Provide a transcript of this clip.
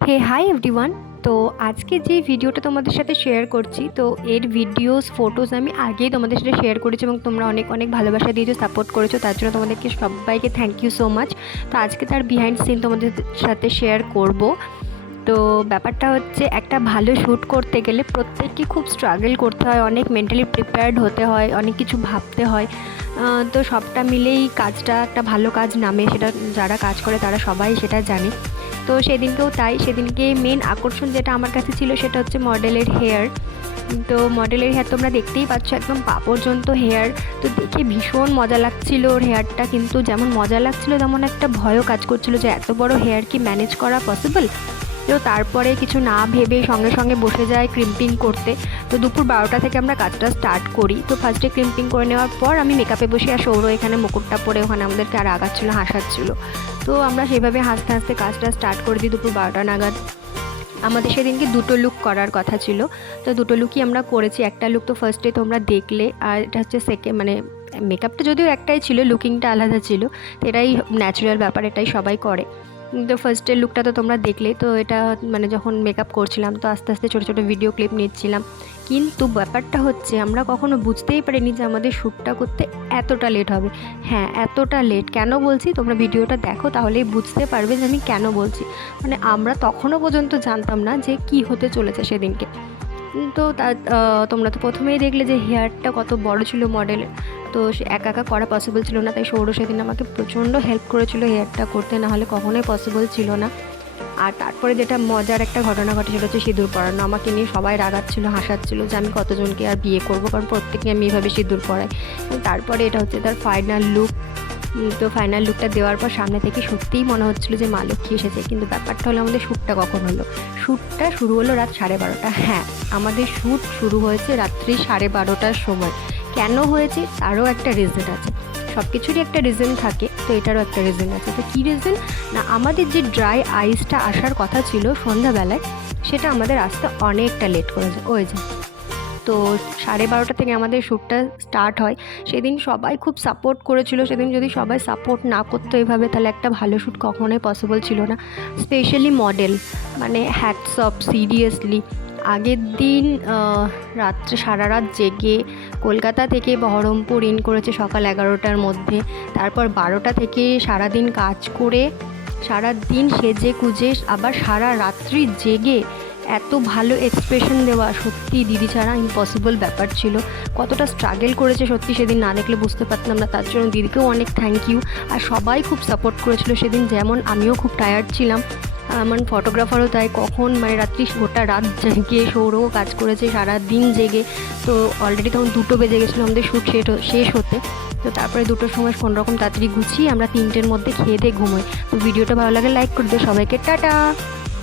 হে hi everyone. তো আজকে যে ভিডিওটা তোমাদের সাথে শেয়ার করছি, তো এর ভিডিওস ফটোজ আমি আগেই তোমাদের সাথে শেয়ার করেছি এবং তোমরা অনেক অনেক ভালোবাসা দিয়েছো, সাপোর্ট করেছো, তার জন্য তোমাদেরকে সবাইকে থ্যাংক ইউ সো মাচ। তো আজকে তার বিহাইন্ড সিন তোমাদের সাথে শেয়ার করব। তো ব্যাপারটা হচ্ছে, একটা ভালো শ্যুট করতে গেলে প্রত্যেককে খুব স্ট্রাগল করতে হয়, অনেক মেন্টালি প্রিপেয়ার্ড হতে হয়, অনেক কিছু ভাবতে হয়। তো সবটা মিলেই কাজটা একটা ভালো কাজ নামে, সেটা যারা কাজ করে তারা সবাই সেটা জানে। তো সেদিনকেও তাই, সেদিনকে মেন আকর্ষণ যেটা আমার কাছে ছিল সেটা হচ্ছে মডেলের হেয়ার। তো মডেলের হেয়ার তোমরা দেখতেই পাচ্ছ, একদম পা পর্যন্ত হেয়ার। তো দেখে ভীষণ মজা লাগছিল ওর হেয়ারটা, কিন্তু যেমন মজা লাগছিল তেমন একটা ভয়ও কাজ করছিল যে এত বড় হেয়ার কি ম্যানেজ করা পসিবল। তো তারপরে কিছু না ভেবে সঙ্গে সঙ্গে বসে যায় ক্রিম্পিং করতে। তো দুপুর 12টা থেকে আমরা কাজটা স্টার্ট করি। তো ফার্স্টে ক্রিম্পিং করে নেওয়ার পর আমি মেকআপে বসে, আর সৌরভ এখানে মুকুটটা পরে ওখানে আমাদেরকে আর আগাচ্ছিলো, হাসাচ্ছিলো। তো আমরা সেভাবে হাসতে হাসতে কাজটা স্টার্ট করে দিই দুপুর 12টা নাগাদ। আমাদের সেদিনকে দুটো লুক করার কথা ছিল, তো দুটো লুকই আমরা করেছি। একটা লুক তো ফার্স্টে তোমরা দেখলে, আর এটা হচ্ছে সেকেন্ড, মানে মেকআপটা যদিও একটাই ছিল, লুকিংটা আলাদা ছিল। তো এটাই ন্যাচারাল ব্যাপার, এটাই সবাই করে। তো ফার্স্টের লুকটা তো তোমরা দেখলেই। তো এটা মানে যখন মেকআপ করছিলাম তো আস্তে আস্তে ছোটো ছোটো ভিডিও ক্লিপ নিচ্ছিলাম। কিন্তু ব্যাপারটা হচ্ছে, আমরা কখনো বুঝতেই পারিনি যে আমাদের শ্যুটটা করতে এতটা লেট হবে। হ্যাঁ, এতটা লেট কেন বলছি, তোমরা ভিডিওটা দেখো তাহলেই বুঝতে পারবে যে আমি কেন বলছি। মানে আমরা তখনও পর্যন্ত জানতাম না যে কি হতে চলেছে সেদিনকে। তো তোমরা তো প্রথমেই দেখলে যে হেয়ারটা কত বড় ছিল মডেলের। তো সে একা একা করা পসিবল ছিল না, তাই সৌরভ সেদিন আমাকে প্রচণ্ড হেল্প করেছিল হেয়ারটা করতে, না হলে কখনোই পসিবল ছিল না। আর তারপরে যেটা মজার একটা ঘটনা ঘটে সেটা হচ্ছে সিঁদুর পরানো। আমাকে নিয়ে সবাই রাগাচ্ছিলো, হাসাচ্ছিলো যে আমি কতজনকে আর বিয়ে করবো, কারণ প্রত্যেকে আমি এভাবে সিঁদুর পরাই। তারপরে এটা হচ্ছে তার ফাইনাল লুক। তো ফাইনাল লুকটা দেওয়ার পর সামনে থেকে সত্যিই মনে হচ্ছিলো যে মা লক্ষ্মী এসেছে। কিন্তু ব্যাপারটা হলো, আমাদের শ্যুটটা কখন হলো? শ্যুটটা শুরু হলো রাত 12:30। হ্যাঁ, আমাদের শ্যুট শুরু হয়েছে রাত্রি 12:30টার সময়। কেন হয়েছে তারও একটা রিজন আছে, সব কিছুরই একটা রিজন থাকে, তো এটারও একটা রিজন আছে। তো কী রিজন না, আমাদের যে ড্রাই আইসটা আসার কথা ছিল সন্ধ্যাবেলায়, সেটা আমাদের আসতে অনেকটা লেট হয়ে যায়। তো 12:30 থেকে আমাদের শ্যুটটা স্টার্ট হয়। সেদিন সবাই খুব সাপোর্ট করেছিল। সেদিন যদি সবাই সাপোর্ট না করতো এভাবে, তাহলে একটা ভালো শ্যুট কখনোই পসিবল ছিল না। স্পেশালি মডেল, মানে হ্যাটস অফ, সিরিয়াসলি। আগের দিন রাত্রে সারা রাত জেগে কলকাতা থেকে বহরমপুর ইন করেছে সকাল 11টার মধ্যে। তারপর 12টা থেকে সারাদিন কাজ করে, সারা দিন সেজে কুজে, আবার সারা রাত্রি জেগে এত ভালো এক্সপ্রেশন দেওয়া, সত্যি দিদি ছাড়া ইম্পসিবল ব্যাপার ছিল। কতটা স্ট্রাগল করেছে সত্যি, সেদিন না দেখলে বুঝতে পারতাম না। তার জন্য দিদিকেও অনেক থ্যাংক ইউ। আর সবাই খুব সাপোর্ট করেছিল সেদিন, যেমন আমিও খুব টায়ার্ড ছিলাম, আমার ফটোগ্রাফারও তাই। কখন মানে রাত্রি গোটা রাত জেগে, সৌরভও কাজ করেছে সারা দিন জেগে। তো অলরেডি তখন 2টো বেজে গেছিলো আমাদের শ্যুট শেষ হতে। তো তারপরে 2টোর সময় কোনোরকম তাড়াতাড়ি গুছিয়ে আমরা 3টের মধ্যে খেয়ে দিয়ে ঘুমোই। তো ভিডিওটা ভালো লাগে লাইক করে দিও, সবাইকে টাটা।